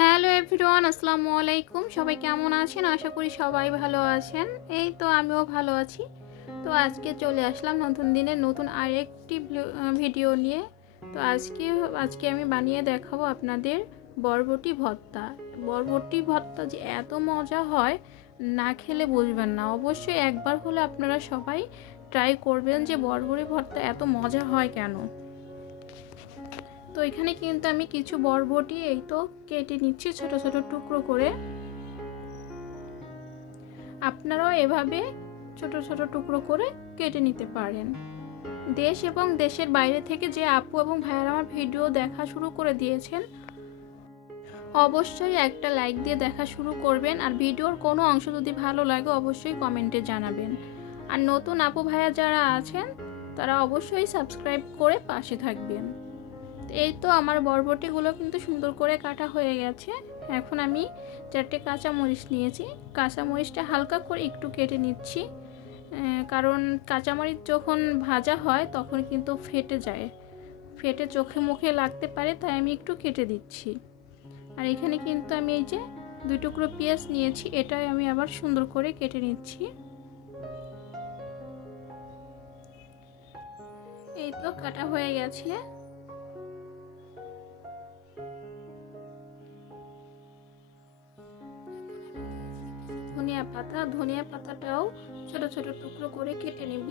Hello everyone, আসসালামু আলাইকুম। সবাই কেমন আছেন? আশা করি সবাই ভালো আছেন। এই তো আমিও ভালো আছি। তো আজকে চলে আসলাম নতুন দিনে, নতুন আরেকটি ভিডিও নিয়ে। তো আজকে আজকে আমি বানিয়ে দেখাবো আপনাদের বরবটি ভর্তা। বরবটি ভর্তা যে এত মজা হয়, না খেলে বুঝবেন না। অবশ্যই একবার হলে আপনারা সবাই ট্রাই করবেন যে বরবটি ভর্তা এত মজা হয় কেন। তো এখানে কিন্তু আমি কিছু বরবটি এই তো কেটে নিচ্ছি ছোট ছোট টুকরো করে। আপনারাও এভাবে ছোট ছোট টুকরো করে কেটে নিতে পারেন। দেশ এবং দেশের বাইরে থেকে যে আপু এবং ভাইয়ারা আমার ভিডিও দেখা শুরু করে দিয়েছেন, অবশ্যই একটা লাইক দিয়ে দেখা শুরু করবেন। আর ভিডিওর কোনো অংশ যদি ভালো লাগে, অবশ্যই কমেন্টে জানাবেন। আর নতুন আপু ভাইয়া যারা আছেন, তারা অবশ্যই সাবস্ক্রাইব করে পাশে থাকবেন। এই তো আমার বরবটিগুলো কিন্তু সুন্দর করে কাটা হয়ে গেছে। এখন আমি চারটে কাঁচামরিচ নিয়েছি। কাঁচামরিচটা হালকা করে একটু কেটে নিচ্ছি। কারণ কাঁচামরিচ যখন ভাজা হয় তখন কিন্তু ফেটে যায়। ফেটে চোখে মুখে লাগতে পারে, তাই আমি একটু কেটে দিচ্ছি। আর এখানে কিন্তু আমি এই যে দুই টুকরো পেঁয়াজ নিয়েছি, এটাই আমি আবার সুন্দর করে কেটে নিচ্ছি। এই তো কাটা হয়ে গেছে। ধনিয়া পাতা, ধনিয়া পাতাটাও ছোট ছোট টুকরো করে কেটে নিব।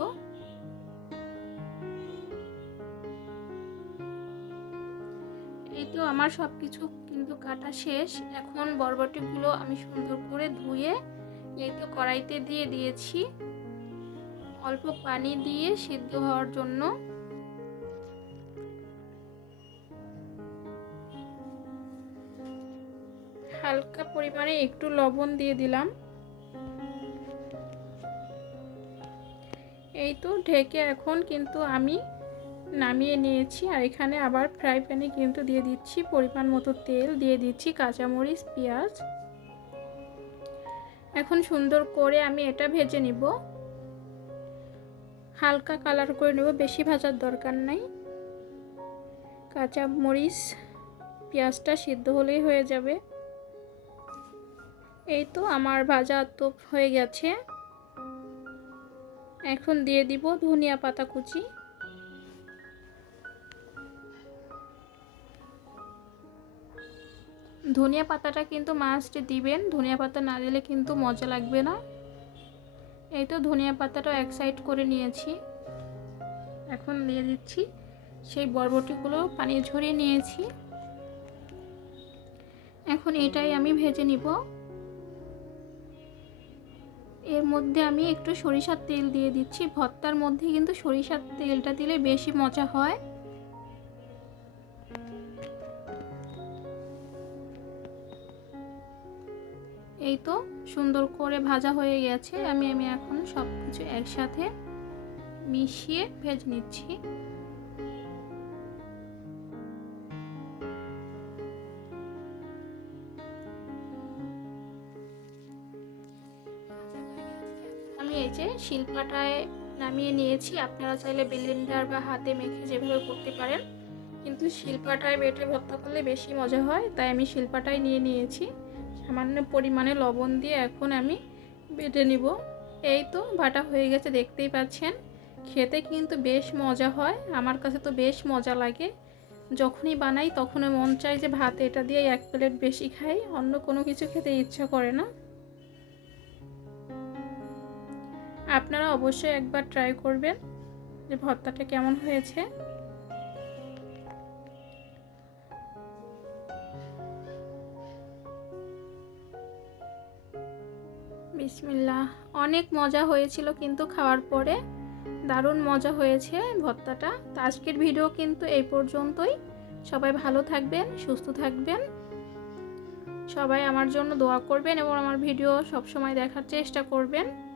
এই তো আমার সব কিছু কিন্তু কাটা শেষ। এখন বরবটিগুলো আমি সুন্দর করে ধুয়ে, এই তো কড়াইতে দিয়ে দিয়েছি। অল্প পানি দিয়ে সিদ্ধ হওয়ার জন্য। হালকা পরিমাণে একটু লবণ দিয়ে দিলাম। এই তো ঢেকে এখন কিন্তু আমি নামিয়ে নিয়েছি আর এখানে আবার ফ্রাই প্যানে কিন্তু দিয়ে দিচ্ছি পরিমাণ মতো তেল, দিয়ে দিচ্ছি কাঁচামরিচ, পেঁয়াজ। এখন সুন্দর করে আমি এটা ভেজে নিব। হালকা কালার করে নেব, বেশি ভাজার দরকার নাই। কাঁচামরিচ, পেঁয়াজটা সিদ্ধ হলেই হয়ে যাবে। এই তো আমার ভাজা তো হয়ে গেছে। এখন দিয়ে দিব ধনিয়া পাতা কুচি। ধনিয়া পাতাটা কিন্তু মাস্ট দিবেন। ধনিয়া পাতা না দিলে কিন্তু মজা লাগবে না। এই তো ধনিয়া পাতাটা এক সাইড করে নিয়েছি। এখন দিয়ে দিচ্ছি সেই বরবটিগুলো পানি ঝরিয়ে নিয়েছি। এখন এটাই আমি ভেজে নিব। মধ্যে আমি একটু সরিষার তেল দিয়ে দিচ্ছি। ভর্তার মধ্যে কিন্তু সরিষার তেলটা দিলে বেশি মজা হয়। এই তো সুন্দর করে ভাজা হয়ে গেছে। আমি আমি এখন সব কিছু একসাথে মিশিয়ে ভেজে নিচ্ছি। আমি এই যে শিলপাটায় নামিয়ে নিয়েছি। আপনারা চাইলে ব্লেন্ডার বা হাতে মেখে যেভাবে করতে পারেন। কিন্তু শিলপাটায় বেটে ভর্তা করলে বেশি মজা হয়, তাই আমি শিলপাটায় নিয়ে নিয়েছি। সামান্য পরিমাণে লবণ দিয়ে এখন আমি বেটে নিব। এই তো, বাটা হয়ে গেছে, দেখতেই পাচ্ছেন। খেতে কিন্তু বেশ মজা হয়, আমার কাছে তো বেশ মজা লাগে। যখনই বানাই, তখনই মন চায় যে ভাত এটা দিয়ে এক প্লেট বেশি খাই, অন্য কোনো কিছু খেতে ইচ্ছা করে না। আপনারা অবশ্যই একবার ট্রাই করবেন যে ভর্তাটা কেমন হয়েছে। বিসমিল্লাহ, অনেক মজা হয়েছিল কিন্তু খাওয়ার পরে। দারুণ মজা হয়েছে ভর্তাটা। তো আজকের ভিডিও কিন্তু এই পর্যন্তই। সবাই ভালো থাকবেন, সুস্থ থাকবেন। সবাই আমার জন্য দোয়া করবেন এবং আমার ভিডিও সবসময় দেখার চেষ্টা করবেন।